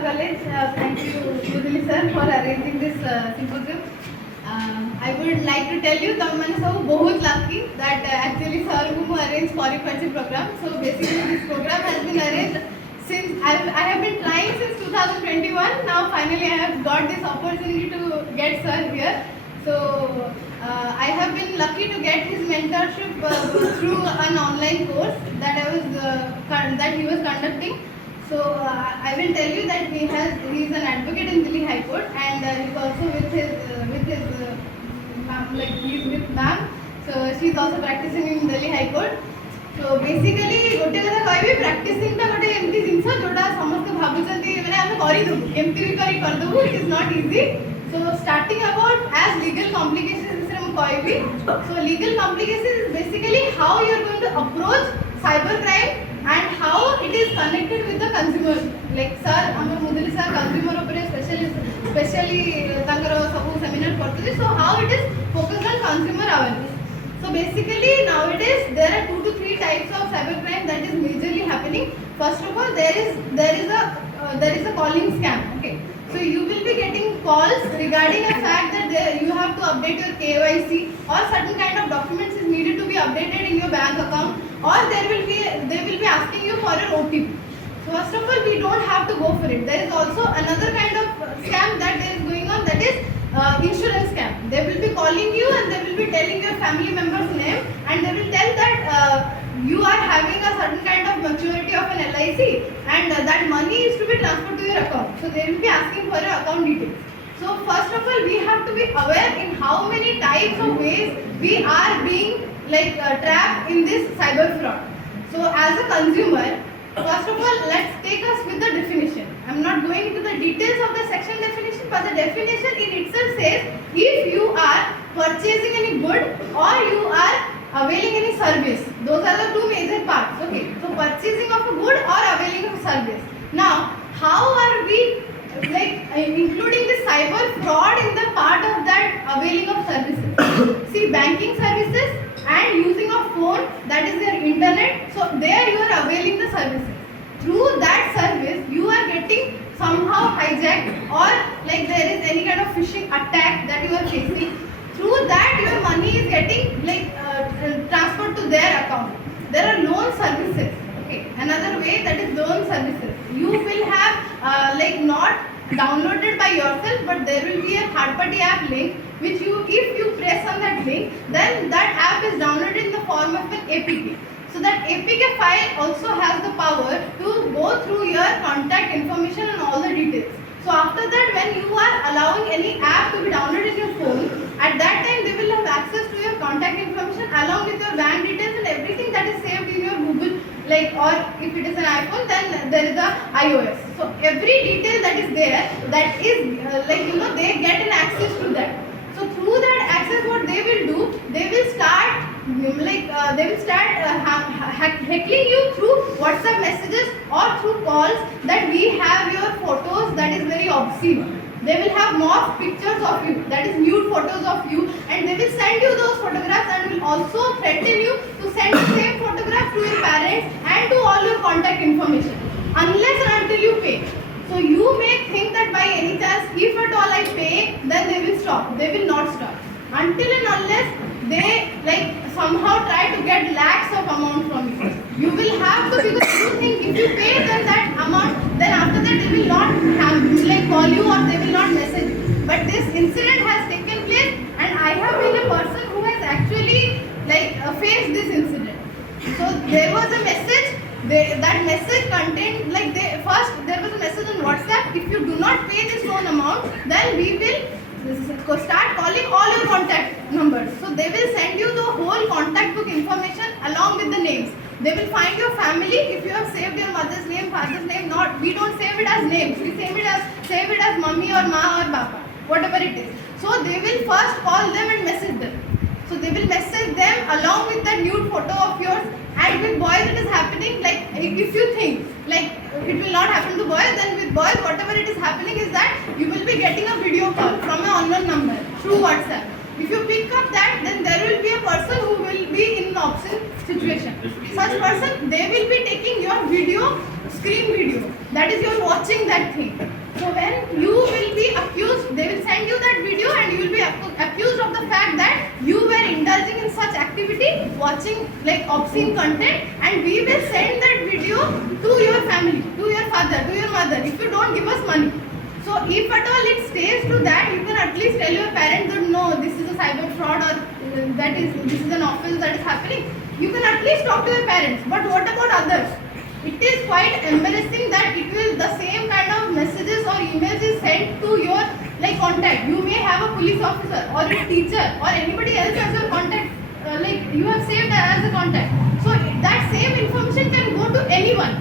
College. Thank you, Mudali sir, for arranging this symposium. I would like to tell you, तमने सब बहुत lucky that actually sir को arrange Poripachi program. So basically this program has been arranged since I have been trying since 2021. Now finally I have got this opportunity to get sir here. So I have been lucky to get his mentorship through an online course that he was conducting. So I will tell you that he is an advocate in Delhi High Court, and he's also with his ma'am, like he's with ma'am. So she's also practicing in Delhi High Court. So basically गोटे कथा कहबी practicing ता गोटे एमती जिंस जोडा समस्त भाबुचंती माने हम करि दबु केमती भी करि कर दबु. It is not easy. So starting about as legal complications विषय हम कहबी. So legal complications is basically how you are going to approach cyber crime and how it is connected with the consumer. Like sir, हम मुदली sir consumer उपरे specially तांकर सब seminar करते. So how it is focused on consumer awareness. So basically nowadays there are 2 to 3 types of cybercrime that is majorly happening. First of all, there is a calling scam. Okay, so you will be getting calls regarding a fact that you have to update your KYC or certain kind of documents is needed to be updated in your bank account, or they will be asking you for your OTP. So first of all, we don't have to go for it. There is also another kind of scam that is going on, that is insurance scam. They will be calling you and they will be telling your family member's name, and they will tell that you are having a certain kind of maturity of an LIC, and that money is to be transferred to your account. So they will be asking for your account details. So first of all, we have to be aware in how many types of ways we are being trapped in this cyber fraud. So as a consumer, first of all, let's take us with the definition. I'm not going into the details of the section definition, but the definition in itself says if you are purchasing any good or you are availing any service. Those are the two major parts. Okay, so purchasing of a good or availing of a service. Now, how are we including the cyber fraud in the part of that availing of services? See, banking services and using of phone, that is their internet. So there you are availing the services. Through that service, you are getting somehow hijacked, or like there is any kind of phishing attack that you are facing. Through that, your money is getting transferred to their account. There are loan services. Okay, another way, that is loan services. You will have not downloaded by yourself, but there will be a third-party app link which if you press on that link, then that app is downloaded in the form of an APK. So that APK file also has the power to go through your contact information and all the details. So after that, when you are allowing any app to be downloaded in your phone, at that time they will have access to your contact information along with your bank details and everything that is saved in your Google, or if it is an iPhone, then there is a iOS. So every detail that is there, that is they get an access to that. So through that access, what they will do, they will start heckling you through WhatsApp messages or through calls that we have your photos that is very obscene. They will have morph pictures of you, that is nude photos of you, and they will send you those photographs and will also threaten you to send the same photograph to your parents and to all your contact information unless and until you pay. So you may think that by any chance, if at all I pay, then they will stop. They will not stop until and unless they somehow try to get lakhs of amount from you. You will have to, because you think if you pay then that amount, then after that they will not call you or they will not message you. But this incident has taken place, and I have been a person who has actually faced this incident. So there was a message. That message contained first there was a message on WhatsApp. If you do not pay this loan amount, then we will start calling all your contact numbers. So they will send you the whole contact book information along with the names. They will find your family. If you have saved your mother's name, father's name, we don't save it as names. We save it as mummy or ma or papa, whatever it is. So they will first call them and message them. So they will message them along with that nude photo of yours. And with boys it is happening, if you think it will not happen to boys, then with boys whatever it is happening is that you will be getting a video call from an unknown number through WhatsApp. If you pick up that, then there will be a person who will be in an obscene situation. Such person, they will be taking your video screen video. That is, you're watching that thing. So when you will be accused, they will send you that video and you will be accused of the fact that you were indulging in such activity, watching like obscene content, and we will send that video to your family, to your father, to your mother, if you don't give us money. So if at all it stays to that, you can at least tell your parents that no, this is a cyber fraud, or this is an offense that is happening. You can at least talk to your parents. But what about others? It is quite embarrassing that the same kind of messages or emails is sent to your contact. You may have a police officer or a teacher or anybody else as your contact, you have saved as a contact. So that same information can go to anyone.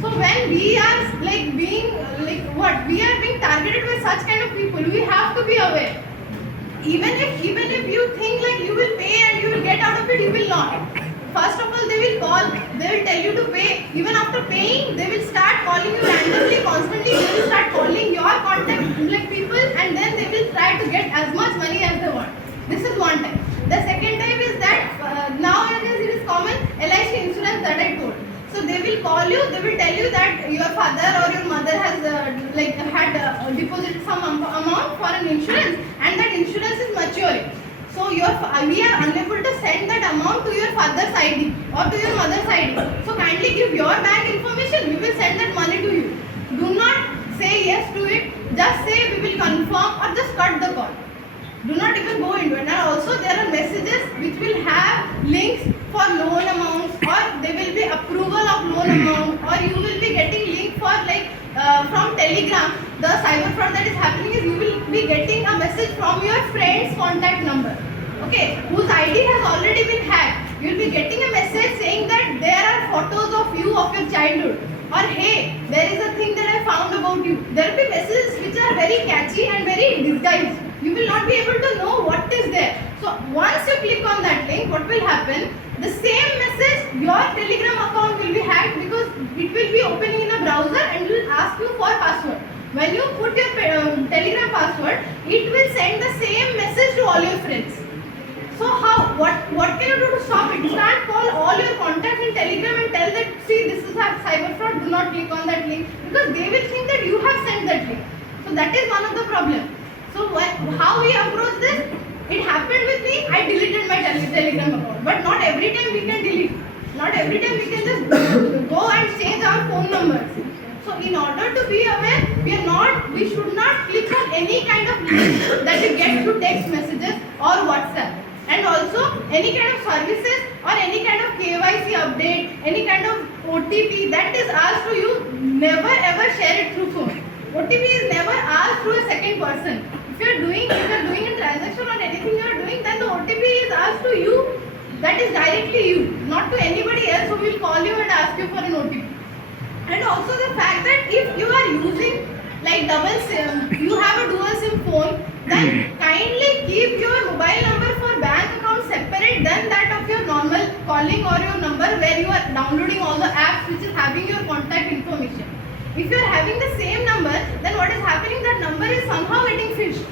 So when we are being targeted by such kind of people, we have to be aware. Even if you think you will pay and you will get out of it, you will not. First of all, they will call, they will tell you to pay. Even after paying, they will start calling you randomly, constantly. They will start calling your contact people, and then they will try to get as much money as they want. This is one type. The second type is that nowadays it is common LIC insurance that I told. So they will call you, they will tell you that your father or your mother has had deposited some amount for an insurance, and that insurance is maturing. So we are unable to send that amount to your father's ID or to your mother's ID. So kindly give your bank information. We will send that money to you. Do not say yes to it. Just say we will confirm, or just cut the call. Do not even go into it. And also there are messages which will have links for loan amounts, or there will be approval of loan amount, or you will be getting link for from Telegram. The cyber fraud that is happening is you will be getting a message from your friend's contact number, okay, whose ID has already been hacked. You will be getting a message saying that there are photos of you of your childhood, or hey, there is a thing that I found about you. There will be messages which are very catchy and very disguised. You will not be able to know what is there. So once you click on that link, what will happen? The same message, your Telegram account will be hacked, because it will be opening in a browser and it will ask you for password. When you put your Telegram password, it will send the same message to all your friends. So what can you do to stop it? You can't call all your contacts in Telegram and tell that, see, this is a cyber fraud, do not click on that link, because they will think that you have sent that link. So that is one of the problems. So how we approach this? It happened with me. I deleted my Telegram account, but not every time we can delete. Not every time we can just go and change our phone numbers. So in order to be aware, we should not click on any kind of link that you get through text messages or WhatsApp. And also any kind of services or any kind of KYC update, any kind of OTP that is asked to you, never ever share it through phone. OTP is never asked through a second person. If you are doing a transaction or anything you are doing, then the OTP is asked to you. That is directly you, not to anybody else who will call you and ask you for an OTP. And also the fact that if you are using double SIM, you have a dual SIM phone, then kindly keep your mobile number for bank account separate than that of your normal calling or your number where you are downloading all the apps which is having your contact information. If you are having the same number, then what is happening, that number is somehow getting phished.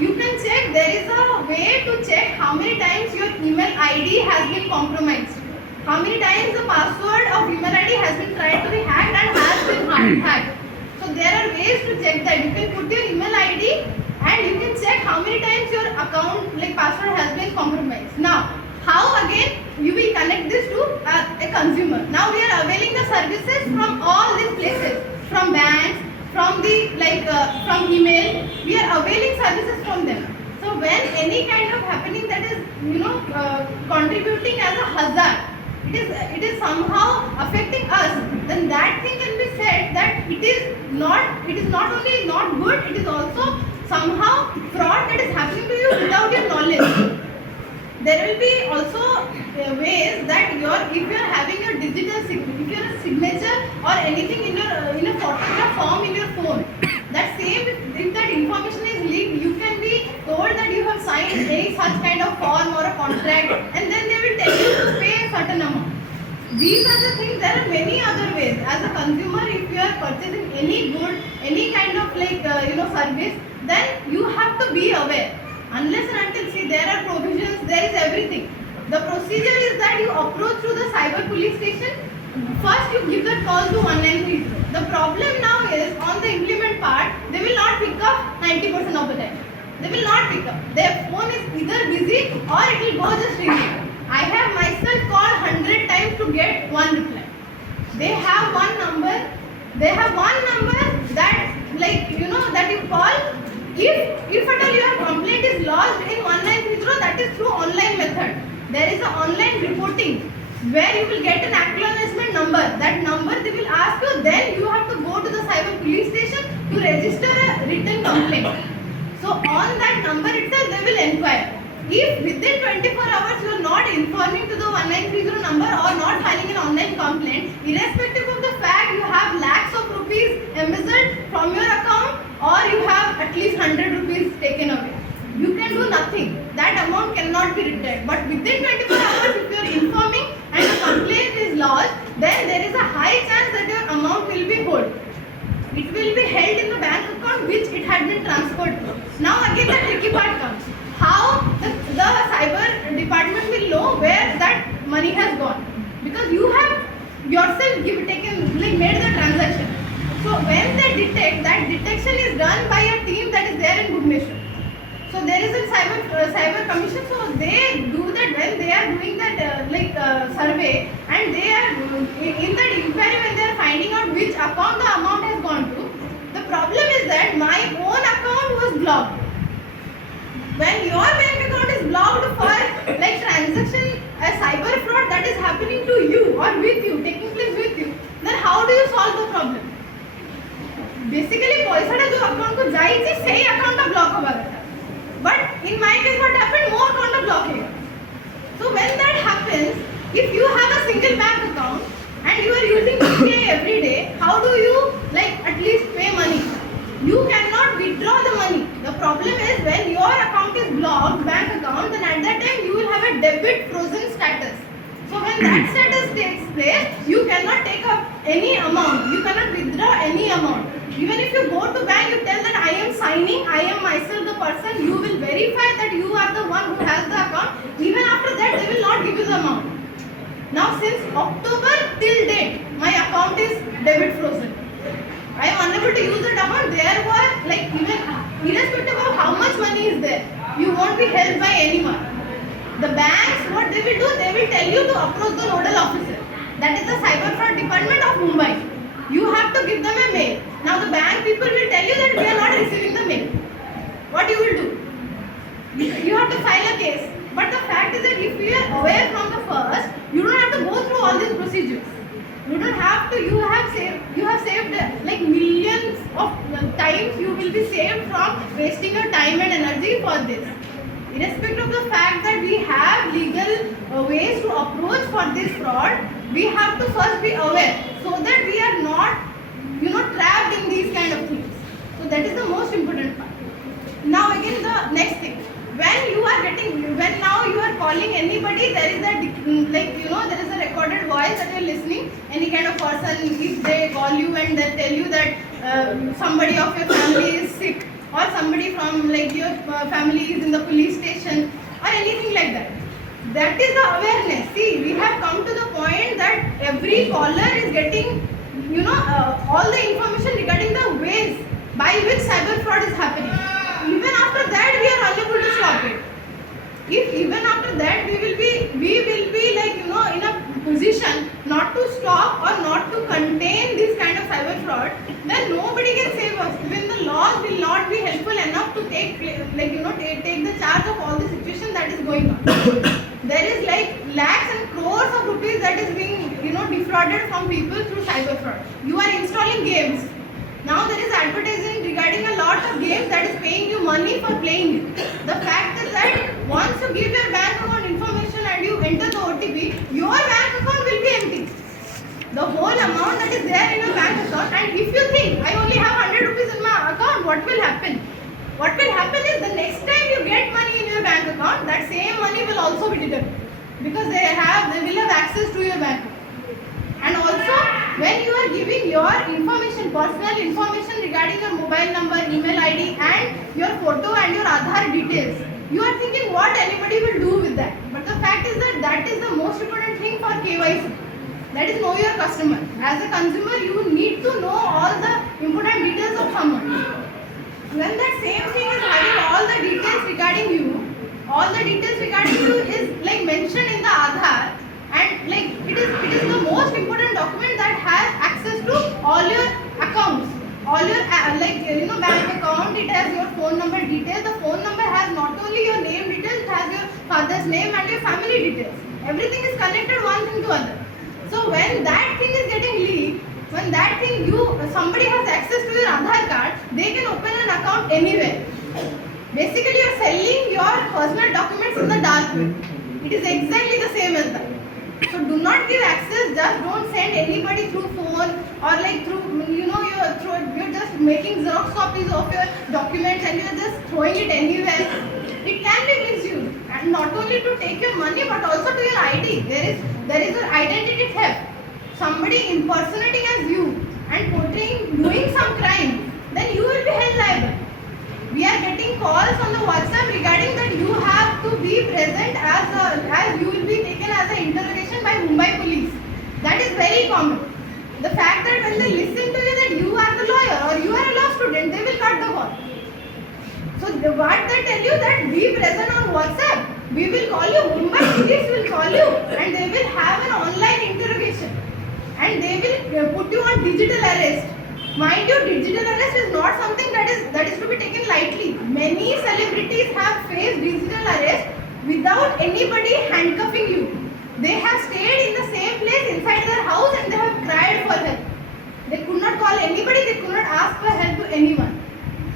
You can check, there is a way to check how many times your email ID has been compromised. How many times the password of email ID has been tried to be hacked and has been hacked. So there are ways to check that. You can put your email ID and you can check how many times your account password has been compromised. Now, how again you will connect this to a consumer? Now we are availing the services from all these places, from banks, from from email. We are availing services from them. So when any kind of happening that is contributing as a hazard, it is somehow affecting us, then that thing can be said that it is not only not good, it is also somehow fraud that is happening to you without your knowledge. There will be also ways that if you are having your digital signature or anything in a form in your phone, that same, if that information is leaked, you can be told that you have signed any such kind of form or a contract, and then they will tell you to pay a certain amount. These are the things. There are many other ways. As a consumer, if you are purchasing any good, any kind of service, then you have to be aware. Unless and until, see, there are provisions, there is everything. The procedure is that you approach to the cyber police station, first you give the call to 1930. The problem now is on the implement part, they will not pick up 90% of the time. They will not pick up. Their phone is either busy or it will go just ringing. I have myself called 100 times to get one reply. They have one number. They have one number that, like, you know, that you call. If at all your complaint is lodged in 1930, that is through online method. There is an online reporting where you will get an acknowledgement number. That number they will ask you. Then you have to go to the cyber police station to register a written complaint. So on that number itself they will inquire. If within 24 hours you are not informing to the 1930 number or not filing an online complaint, irrespective of the fact you have lakhs of rupees embezzled from your account or you have at least 100 rupees taken away, you can do nothing. That amount cannot be returned. But within 24 hours, if you are informing and the complaint is lodged, then there is a high chance that your amount will be held. It will be held in the bank account which it had been transferred to. Now again the tricky part comes. How the cyber department will know where that money has gone? Because you have yourself made the transaction. So when they detect, that detection is done by a team that is there in Bhubaneswar. So there is a cyber commission. So they do that when they are doing that survey, and they are in that inquiry when they are finding out which account the amount has gone to. The problem is that my own account was blocked. When your bank account is blocked for transaction, a cyber fraud that is happening to you or with you, taking place with you, then how do you solve the problem? Basically, पैसा जो account को जाएगी सही account का block होगा था. But in my case, what happened? More account का block है. So when that happens, if you have a single bank account and you are using UPI every day, how do you at least pay money? You cannot withdraw the money. The problem is when your account is blocked, bank account, then at that time you will have a debit frozen status. So when that status takes place, you cannot take up any amount. You cannot withdraw any amount. Even if you go to bank, you tell that I am signing, I am myself the person, you will verify that you are the one who has the account. Even after that, they will not give you the amount. Now since October till date, my account is debit frozen. I am unable to use that amount. There were even irrespective of how much money is there, you won't be helped by anyone. The banks, what they will do, they will tell you to approach the nodal officer. That is the cyber fraud department of Mumbai. You have to give them a mail. Now the bank people will tell you that we are not receiving the mail. What you will do? You have to file a case. But the fact is that if you are aware from the first, you don't have to go through all these procedures. You don't have to. You have saved millions of times. You will be saved from wasting your time and energy for this. Irrespective of the fact that we have legal ways to approach for this fraud, we have to first be aware so that we are not trapped in these kind of things. So that is the most important part. Now again the next thing, when now you are calling anybody, there is there is a recorded voice that you are listening. Any kind of person, if they call you and they tell you that somebody of your family is sick, or somebody from your family is in the police station, or anything like that. That is the awareness. See, we have come to the point that every caller is getting, all the information regarding the ways by which cyber fraud is happening. Even after that, we are unable to stop it. If even after that we will be in a position not to stop or not to contain this kind of cyber fraud, then nobody can save us. Even the laws will not be helpful enough to take the charge of all the situation that is going on. There is lakhs and crores of rupees that is being defrauded from people through cyber fraud. You are installing games. Now there is advertising regarding a lot of games that is paying you money for playing it. The fact is that once you give your bank account information and you enter the OTP, your bank account will be empty. The whole amount that is there in your bank account, and if you think I only have 100 rupees in my account, what will happen? What will happen is the next time you get money in your bank account, that same money will also be deducted because they will have access to your bank account. And also, when you are giving your information, personal information regarding your mobile number, email ID and your photo and your Aadhaar details, you are thinking what anybody will do with that. But the fact is that that is the most important thing for KYC. That is know your customer. As a consumer, you need to know all the important details of someone. When that same thing is having all the details regarding you, all the details regarding you is like mentioned in the Aadhaar, and like it is the most important document that has access to all your accounts, all your bank account. It has your phone number details. The phone number has not only your name details, it has your father's name and your family details. Everything is connected one thing to other. So when that thing is getting leaked, when that thing somebody has access to your Aadhaar card, they can open an account anywhere. Basically, you are selling your personal documents in the dark web. It is exactly the same as that. So do not give access. Just don't send anybody through phone or like through you're just making Xerox copies of your documents and you're just throwing it anywhere. It can be misused, and not only to take your money but also to your ID. There is your identity theft. Somebody impersonating as you and doing some crime, then you will be held liable. We are getting calls on the WhatsApp regarding that you have to be present as you will be taken as an interrogation by Mumbai police. That is very common. The fact that when they listen to you that you are the lawyer or you are a law student, they will cut the call. So what they tell you that be present on WhatsApp, we will call you, Mumbai police will call you and they will have an online interrogation and they will put you on digital arrest. Mind you, digital arrest is not something that is to be taken lightly. Many celebrities have faced digital arrest without anybody handcuffing you. They have stayed in the same place inside their house and they have cried for help. They could not call anybody, they could not ask for help to anyone.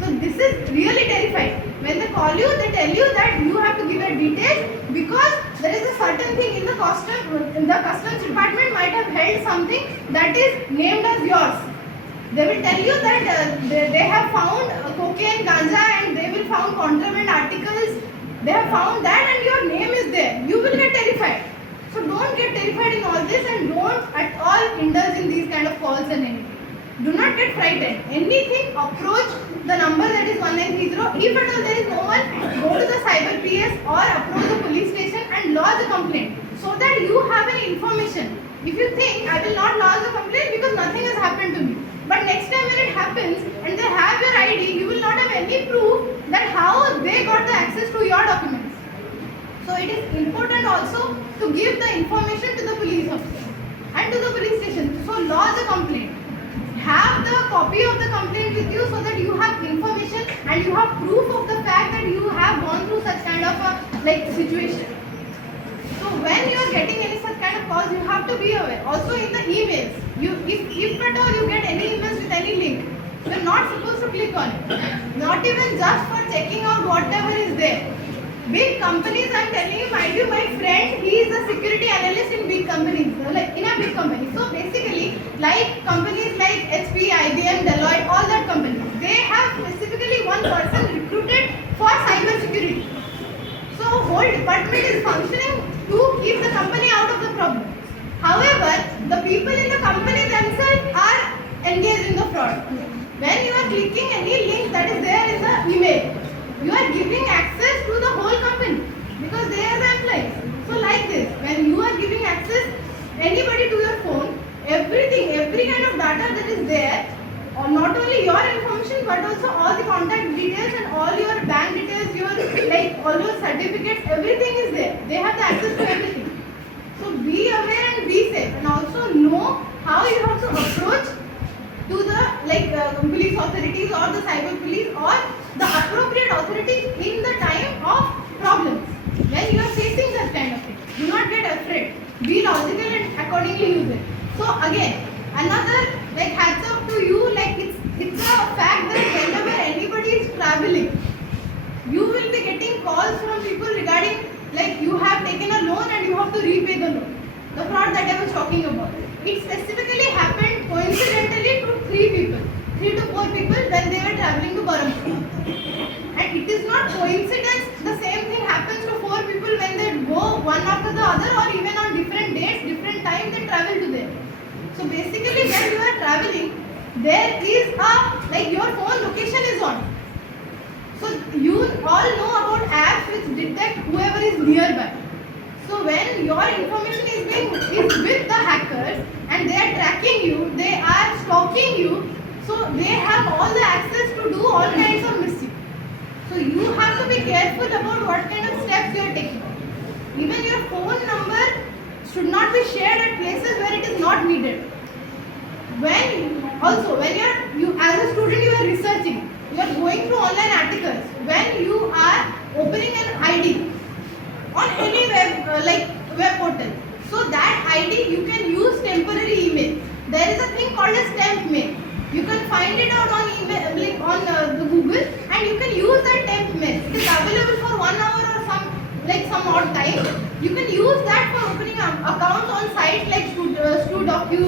So this is really terrifying. When they call you, they tell you that you have to give your details because there is a certain thing in the customs department might have held something that is named as yours. They will tell you that they have found cocaine, ganja, and they will found contraband articles. They have found that and your name is there. You will get terrified. So don't get terrified in all this and don't at all indulge in these kind of calls and anything. Do not get frightened. Anything, approach the number that is 1930. If at all there is no one, go to the cyber PS or approach the police station and lodge a complaint so that you have an information. If you think I will not lodge a complaint because nothing has happened to me, but next time when it happens and they have your ID, you will not have any proof that how they got the access to your documents. So it is important also to give the information to the police officer and to the police station. So lodge a complaint. Have the copy of the complaint with you so that you have information and you have proof of the fact that you have gone through such kind of a situation. So when you are getting any such kind of calls, you have to be aware. Also in the emails, if at all you get any emails with any link, you are not supposed to click on it. Not even just for checking out whatever is there. Big companies, I am telling you, mind you, my friend, he is a security analyst in big companies, like in a big company. So basically, like companies like HP, IBM, Deloitte, all that companies, they have specifically one person recruited for cyber security. So whole department is functioning to keep the company out of the problem. However, the people in the company themselves are engaged in the fraud. When you are clicking any link that is there in the email, you are giving access to the whole company because they are the employees. So like this, when you are giving access anybody to your phone, everything, every kind of data that is there, or not only your information but also all the contact details and all your bank details, your like all your certificates, everything is there. They have the access to everything. So be aware and be safe, and also know how you have to approach to the police authorities or the cyber police or the appropriate authority in the time of problems. When you are facing that kind of thing, do not get afraid. Be logical and accordingly use it. So again, another hats off to you. It's a fact that whenever anybody is traveling, you will be getting calls from people regarding you have taken a loan and you have to repay the loan. The fraud that I was talking about. It specifically happened coincidentally to 3 to 4 people when they were traveling to Berhampur. And it is not coincidence, the same thing happens to 4 people when they go one after the other or even on different dates, different times they travel to there. So basically when you are traveling, there is your phone location is on. So you all know about apps which detect whoever is nearby. So when your information is with the hackers, have all the access to do all kinds of mischief. So you have to be careful about what kind of steps you are taking. Even your phone number should not be shared at places where it is not needed. When you as a student you are researching, you are going through online articles. When you are opening an ID on any web portal, so that ID you can use temporary email. There is a thing called as temp mail. You can find it out on email on the Google, and you can use that temp mail. It is available for 1 hour or some odd time. You can use that for opening accounts on sites like StuDocu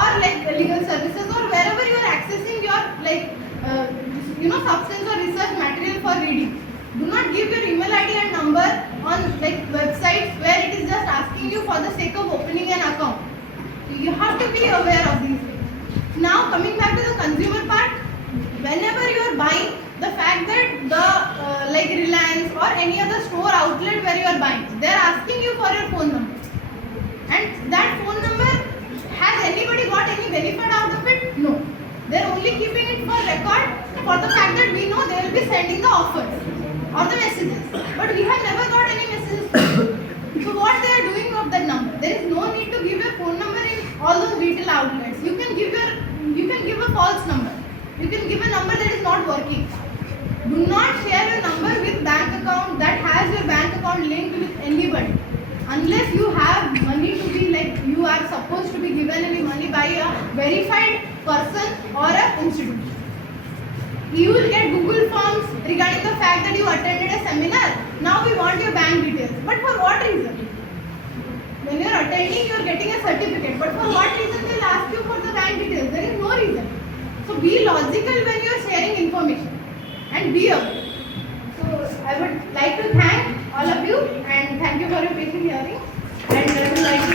or like legal services or wherever you are accessing your substance or research material for reading. Do not give your email ID and number on websites where it is just asking you for the sake of opening an account. You have to be aware of these things. Now coming back to the consumer part, whenever you are buying, the fact that the Reliance or any other store outlet where you are buying, they are asking you for your phone number, and that phone number, has anybody got any benefit out of it? No. They are only keeping it for record for the fact that we know they will be sending the offers or the messages, but we have never got any messages. So what they are doing of that number? There is no need to give your phone number in all those retail outlets. You can give a false number. You can give a number that is not working. Do not share your number with bank account that has your bank account linked with anybody, unless you have money to be you are supposed to be given any money by a verified person or an institution. You will get Google forms regarding the fact that you attended a seminar. Now we want your bank details. But for what reason? When you are attending, you are getting a certificate. But for what reason they will ask you for the bank details? There is no reason. So be logical when you are sharing information and be aware. So I would like to thank all of you and thank you for your patient hearing.